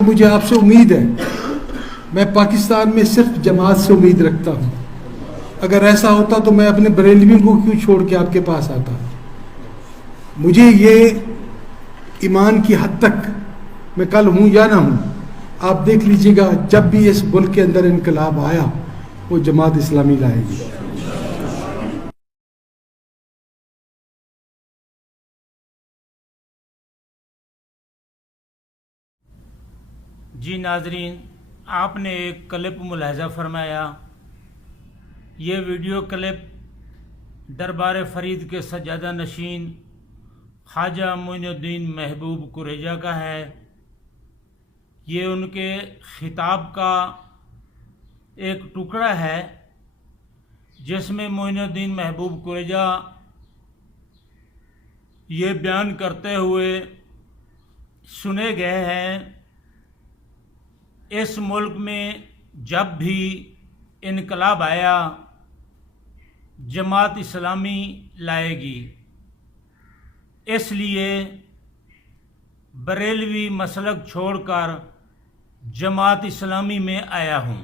مجھے آپ سے امید ہے، میں پاکستان میں صرف جماعت سے امید رکھتا ہوں۔ اگر ایسا ہوتا تو میں اپنے بریلویوں کو کیوں چھوڑ کے آپ کے پاس آتا؟ مجھے یہ ایمان کی حد تک میں کل ہوں یا نہ ہوں، آپ دیکھ لیجئے گا جب بھی اس ملک کے اندر انقلاب آیا وہ جماعت اسلامی لائے گی۔ جی ناظرین، آپ نے ایک کلپ ملاحظہ فرمایا۔ یہ ویڈیو کلپ دربار فرید کے سجادہ نشین خواجہ معین الدین محبوب کریجہ کا ہے۔ یہ ان کے خطاب کا ایک ٹکڑا ہے جس میں معین الدین محبوب کریجہ یہ بیان کرتے ہوئے سنے گئے ہیں، اس ملک میں جب بھی انقلاب آیا جماعت اسلامی لائے گی، اس لیے بریلوی مسلک چھوڑ کر جماعت اسلامی میں آیا ہوں۔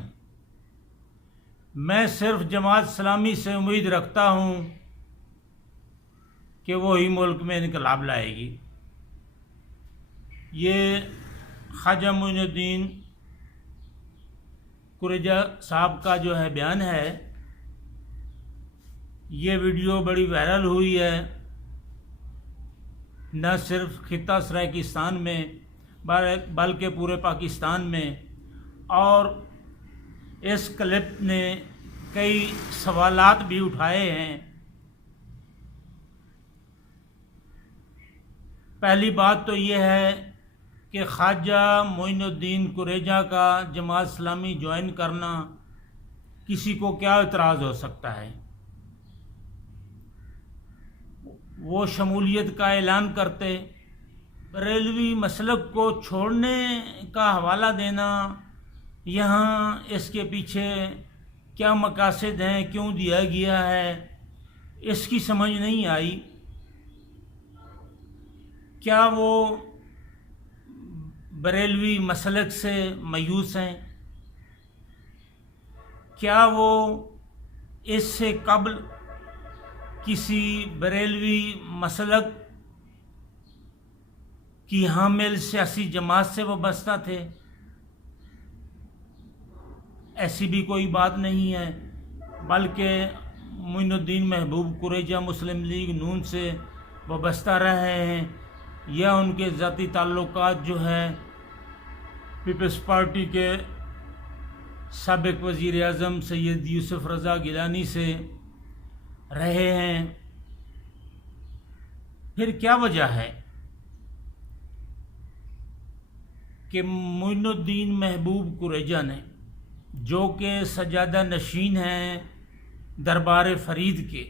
میں صرف جماعت اسلامی سے امید رکھتا ہوں کہ وہی ملک میں انقلاب لائے گی۔ یہ خواجہ معین الدین کریجہ صاحب کا جو ہے بیان ہے۔ یہ ویڈیو بڑی وائرل ہوئی ہے، نہ صرف خطہ سرائیکستان میں بلکہ پورے پاکستان میں، اور اس کلپ نے کئی سوالات بھی اٹھائے ہیں۔ پہلی بات تو یہ ہے کہ خواجہ معین الدین کریجہ کا جماعت اسلامی جوائن کرنا کسی کو کیا اعتراض ہو سکتا ہے؟ وہ شمولیت کا اعلان کرتے، بریلوی مسلک کو چھوڑنے کا حوالہ دینا، یہاں اس کے پیچھے کیا مقاصد ہیں، کیوں دیا گیا ہے، اس کی سمجھ نہیں آئی۔ کیا وہ بریلوی مسلک سے مایوس ہیں؟ کیا وہ اس سے قبل کسی بریلوی مسلک کی حامل سیاسی جماعت سے وابستہ تھے؟ ایسی بھی کوئی بات نہیں ہے، بلکہ معین الدین محبوب کریجہ مسلم لیگ نون سے وابستہ رہے ہیں، یا ان کے ذاتی تعلقات جو ہے پیپلز پارٹی کے سابق وزیر اعظم سید یوسف رضا گیلانی سے رہے ہیں۔ پھر کیا وجہ ہے کہ معین الدین محبوب کریجہ نے، جو کہ سجادہ نشین ہیں دربار فرید کے،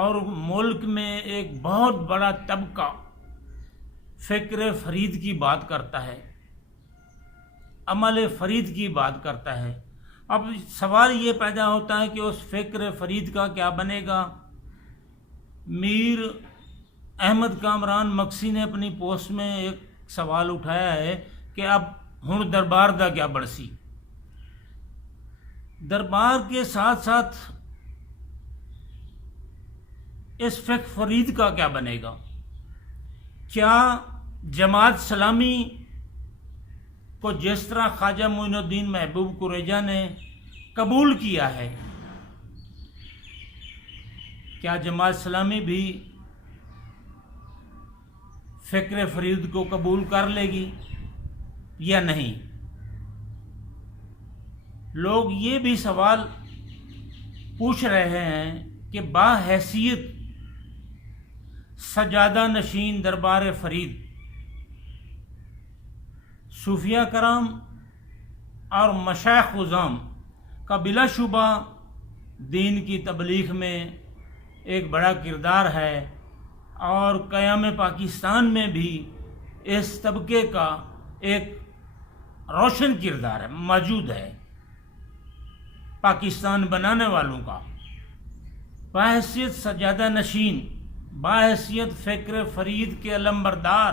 اور ملک میں ایک بہت بڑا طبقہ فکر فرید کی بات کرتا ہے، عمل فرید کی بات کرتا ہے، اب سوال یہ پیدا ہوتا ہے کہ اس فکر فرید کا کیا بنے گا؟ میر احمد کامران مکسی نے اپنی پوسٹ میں ایک سوال اٹھایا ہے کہ اب ہن دربار دا کیا بڑسی؟ دربار کے ساتھ ساتھ اس فکر فرید کا کیا بنے گا؟ کیا جماعت اسلامی کو جس طرح خواجہ معین الدین محبوب کریجہ نے قبول کیا ہے، کیا جماعت اسلامی بھی فکر فرید کو قبول کر لے گی یا نہیں؟ لوگ یہ بھی سوال پوچھ رہے ہیں کہ باحیثیت سجادہ نشین دربار فرید، صوفیہ کرام اور مشائخ عظام کا بلا شبہ دین کی تبلیغ میں ایک بڑا کردار ہے، اور قیام پاکستان میں بھی اس طبقے کا ایک روشن کردار ہے، موجود ہے، پاکستان بنانے والوں کا۔ بحیثیت سجادہ نشین، بحیثیت فکر فرید کے علمبردار،